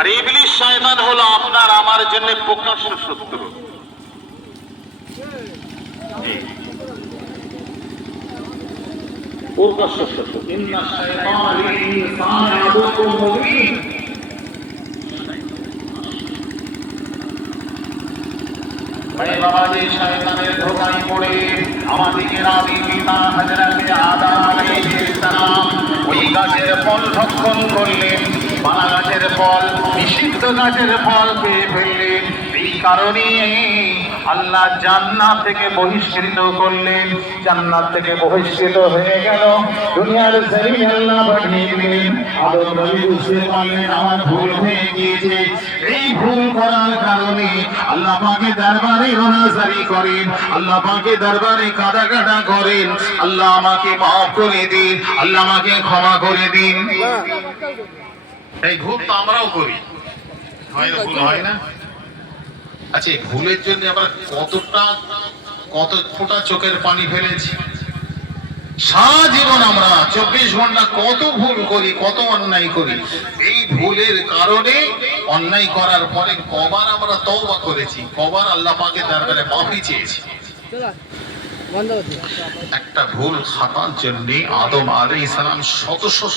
আর ইবলিস শয়তান হলো আপনার আমার জন্য প্রকাশ্য শত্রু। প্রকাশ্য শত্রু। ইন্না শাইতানা লিল ইনসানি আদুউউন মুবিন। ভাই বাবাজি, শয়তানের ধোঁকায় পড়ে আমাদের আদি পিতা হযরত আদম আলাইহিস সালাম ওই গাছের ফল ভক্ষণ করলেন, বালা গাছের ফল, নিষিদ্ধ গাছের ফল পেয়ে ফেললেন। এই কারণে আল্লাহ জান্নাত থেকে বহিষ্কৃত করলেন। জান্নাত থেকে বহিষ্কৃত হয়ে গেল, দুনিয়ার জমিনে আল্লাহ পাঠিয়ে দিলেন। আদম নবী বুঝতে পারলেন আমার ভুল হয়ে গিয়েছে। এই ভুল করার কারণে আল্লাহ পাকের দরবারে রোনাজারি করেন, আল্লাহ পাকের দরবারে কাঁদাকাটা করেন, আল্লাহ আমাকে মাফ করে দিন, আল্লাহ আমাকে ক্ষমা করে দিন। এই ভুল তো আমরাও করি, হয় না? ভুল হয় না? আচ্ছা, ভুলের জন্য আবার কত ফোঁটা চোখের পানি ফেলেছি। সারা জীবন আমরা 24 ঘন্টা কত ভুল করি, কত অন্যায় করি। এই ভুলের কারণে, অন্যায় করার পরে কবার আমরা তওবা করেছি, কবার আল্লাহ পাকের দরবারে মাফি চেয়েছি। একটা ভুল খাতার জন্য আদম আলাইহিস সালাম শত শত